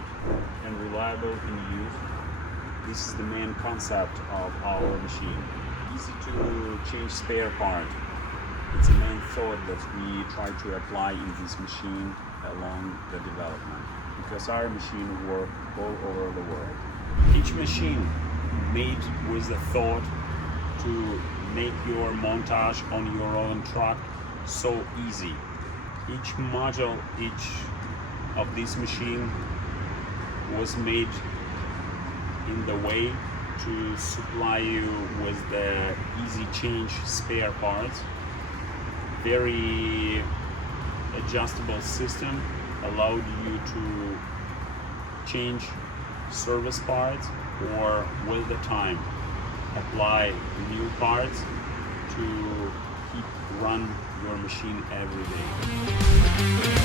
quiet and reliable in use. This is the main concept of our machine. Easy to change spare part. It's a main thought that we try to apply in this machine along the development, because our machine work all over the world. Each machine made with the thought to make your montage on your own truck so easy. Each module, each of this machine was made in the way to supply you with the easy change spare parts. Very adjustable system allowed you to change service parts, or with the time apply new parts to keep run your machine every day.